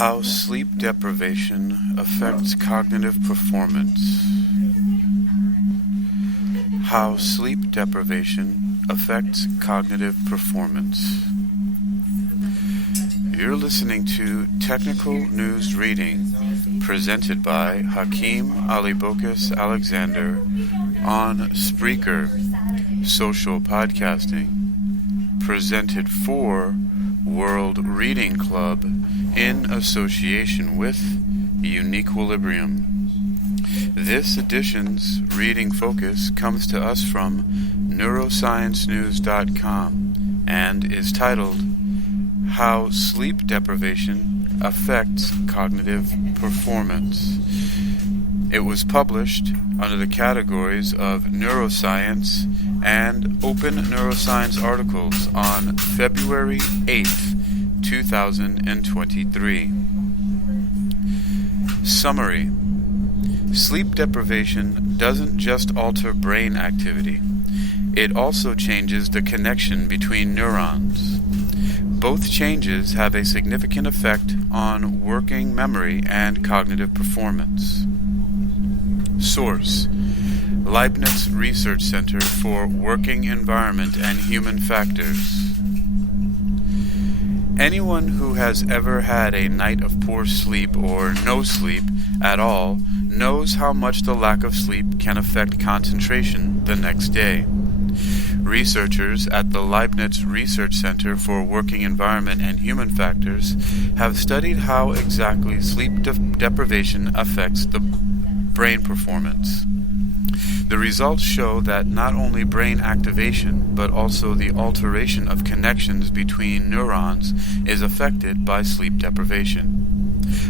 How sleep deprivation affects cognitive performance. How sleep deprivation affects cognitive performance. You're listening to Technical News Reading, presented by Hakeem Alibokas Alexander on Spreaker, social podcasting, presented for World Reading Club in association with Uniquilibrium. This edition's reading focus comes to us from neurosciencenews.com and is titled How Sleep Deprivation Affects Cognitive Performance. It was published under the categories of neuroscience and open neuroscience articles on February 8th, 2023. Summary. Sleep deprivation doesn't just alter brain activity, it also changes the connection between neurons. Both changes have a significant effect on working memory and cognitive performance. Source: Leibniz Research Center for Working Environment and Human Factors. Anyone who has ever had a night of poor sleep or no sleep at all knows how much the lack of sleep can affect concentration the next day. Researchers at the Leibniz Research Center for Working Environment and Human Factors have studied how exactly sleep deprivation affects the brain performance. The results show that not only brain activation, but also the alteration of connections between neurons is affected by sleep deprivation.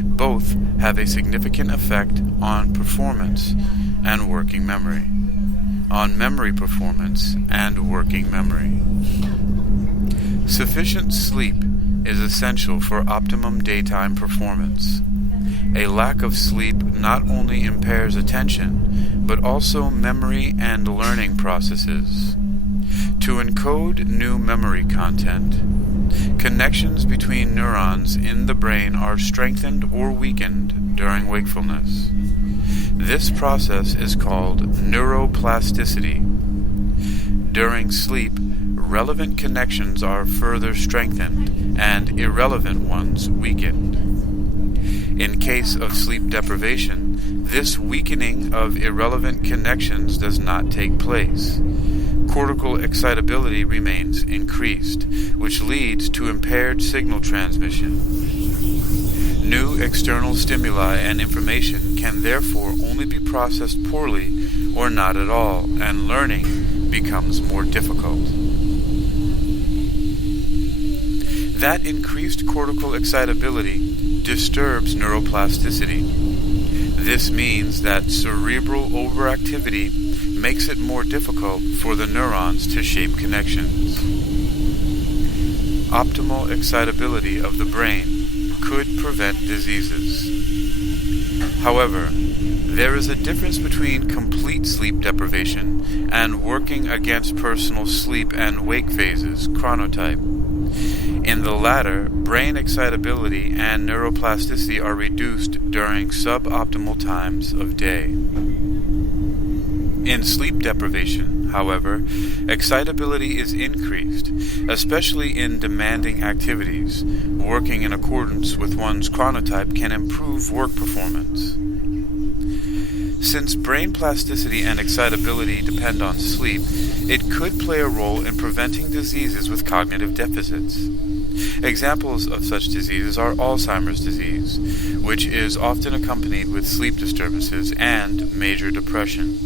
Both have a significant effect on performance and working memory, on memory performance and working memory. Sufficient sleep is essential for optimum daytime performance. A lack of sleep not only impairs attention, but also memory and learning processes. To encode new memory content, connections between neurons in the brain are strengthened or weakened during wakefulness. This process is called neuroplasticity. During sleep, relevant connections are further strengthened and irrelevant ones weakened. In case of sleep deprivation, this weakening of irrelevant connections does not take place. Cortical excitability remains increased, which leads to impaired signal transmission. New external stimuli and information can therefore only be processed poorly or not at all, and learning becomes more difficult. That increased cortical excitability disturbs neuroplasticity. This means that cerebral overactivity makes it more difficult for the neurons to shape connections. Optimal excitability of the brain could prevent diseases. However, there is a difference between complete sleep deprivation and working against personal sleep and wake phases, chronotype. In the latter, brain excitability and neuroplasticity are reduced during suboptimal times of day. In sleep deprivation, however, excitability is increased, especially in demanding activities. Working in accordance with one's chronotype can improve work performance. Since brain plasticity and excitability depend on sleep, it could play a role in preventing diseases with cognitive deficits. Examples of such diseases are Alzheimer's disease, which is often accompanied with sleep disturbances, and major depression.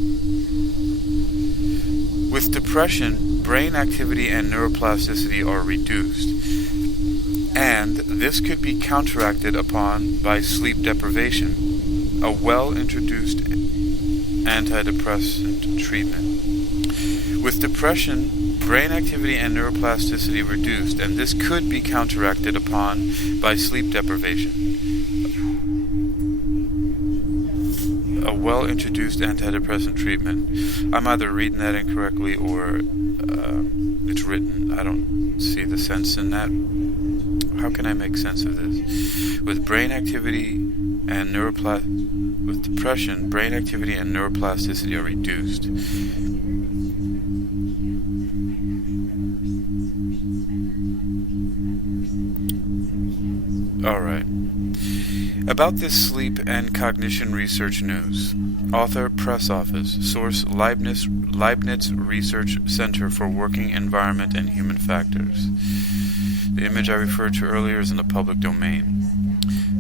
With depression, brain activity and neuroplasticity are reduced, and this could be counteracted upon by sleep deprivation, a well-introduced antidepressant treatment. With depression, brain activity and neuroplasticity reduced, and this could be counteracted upon by sleep deprivation, a well-introduced antidepressant treatment. I'm either reading that incorrectly or it's written. I don't see the sense in that. How can I make sense of this? With brain activity and with depression, brain activity and neuroplasticity are reduced. Alright. About this sleep and cognition research news. Author, press office. Source, Leibniz Research Center for Working Environment and Human Factors. The image I referred to earlier is in the public domain.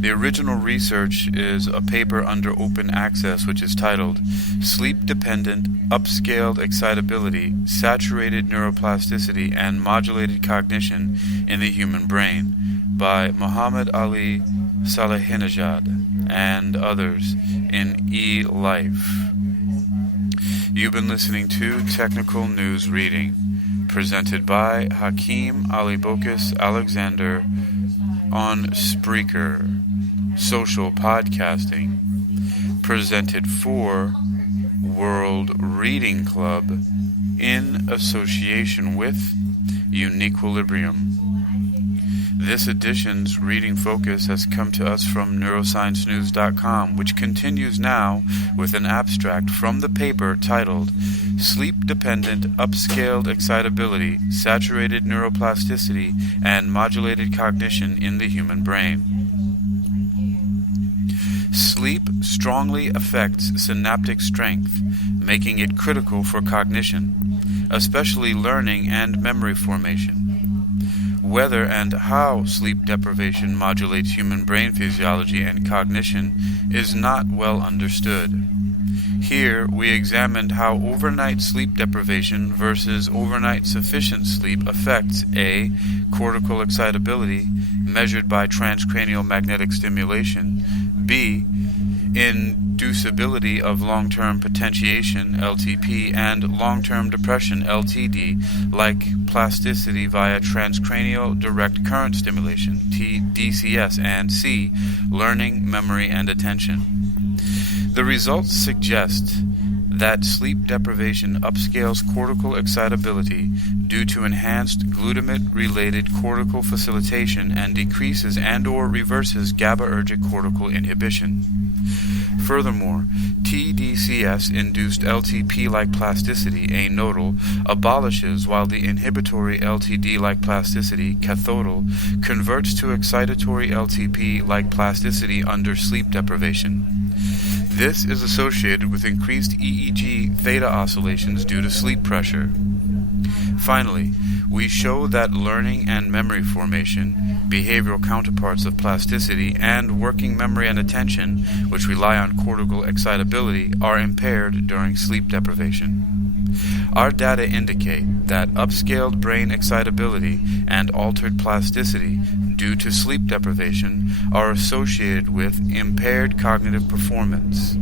The original research is a paper under open access which is titled Sleep-Dependent Upscaled Excitability, Saturated Neuroplasticity, and Modulated Cognition in the Human Brain by Muhammad Ali Salehinejad and others in eLife. You've been listening to Technical News Reading, presented by Hakeem Alibokis Alexander on Spreaker, social podcasting, presented for World Reading Club in association with Uniquilibrium. This edition's reading focus has come to us from neurosciencenews.com, which continues now with an abstract from the paper titled Sleep-Dependent Upscaled Excitability, Saturated Neuroplasticity, and Modulated Cognition in the Human Brain. Sleep strongly affects synaptic strength, making it critical for cognition, especially learning and memory formation. Whether and how sleep deprivation modulates human brain physiology and cognition is not well understood. Here, we examined how overnight sleep deprivation versus overnight sufficient sleep affects A. Cortical excitability, measured by transcranial magnetic stimulation, B. Inducibility of long-term potentiation, LTP, and long-term depression, LTD, like plasticity via transcranial direct current stimulation, DCS, and C. Learning, memory, and attention. The results suggest that sleep deprivation upscales cortical excitability due to enhanced glutamate-related cortical facilitation and decreases and/or reverses GABAergic cortical inhibition. Furthermore, TDCS-induced LTP-like plasticity, anodal, abolishes while the inhibitory LTD-like plasticity, cathodal, converts to excitatory LTP-like plasticity under sleep deprivation. This is associated with increased EEG theta oscillations due to sleep pressure. Finally, we show that learning and memory formation, behavioral counterparts of plasticity, and working memory and attention, which rely on cortical excitability, are impaired during sleep deprivation. Our data indicate that upscaled brain excitability and altered plasticity due to sleep deprivation are associated with impaired cognitive performance.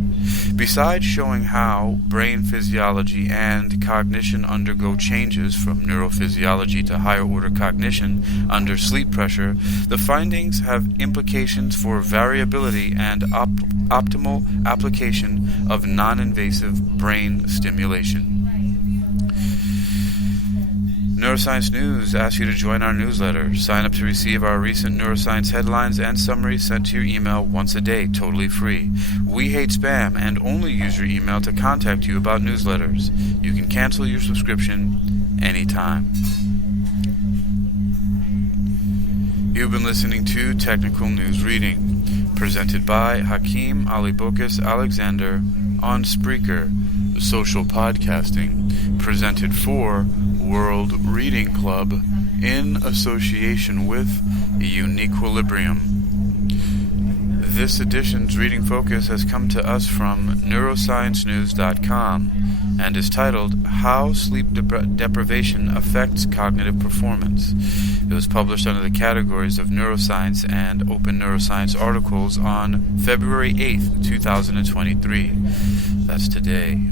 Besides showing how brain physiology and cognition undergo changes from neurophysiology to higher order cognition under sleep pressure, the findings have implications for variability and optimal application of non-invasive brain stimulation. Neuroscience News asks you to join our newsletter. Sign up to receive our recent neuroscience headlines and summaries sent to your email once a day, totally free. We hate spam and only use your email to contact you about newsletters. You can cancel your subscription anytime. You've been listening to Technical News Reading, presented by Hakeem Alibokis Alexander on Spreaker, social podcasting, presented for World Reading Club in association with Uniquilibrium. This edition's reading focus has come to us from neurosciencenews.com and is titled How Sleep Deprivation Affects Cognitive Performance. It was published under the categories of neuroscience and open neuroscience articles on February 8th, 2023. That's today.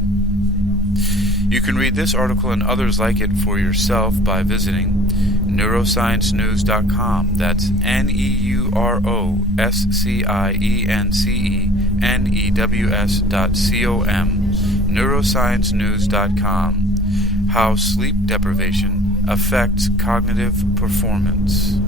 You can read this article and others like it for yourself by visiting neurosciencenews.com. That's neurosciencenews.com. neurosciencenews.com. How sleep deprivation affects cognitive performance.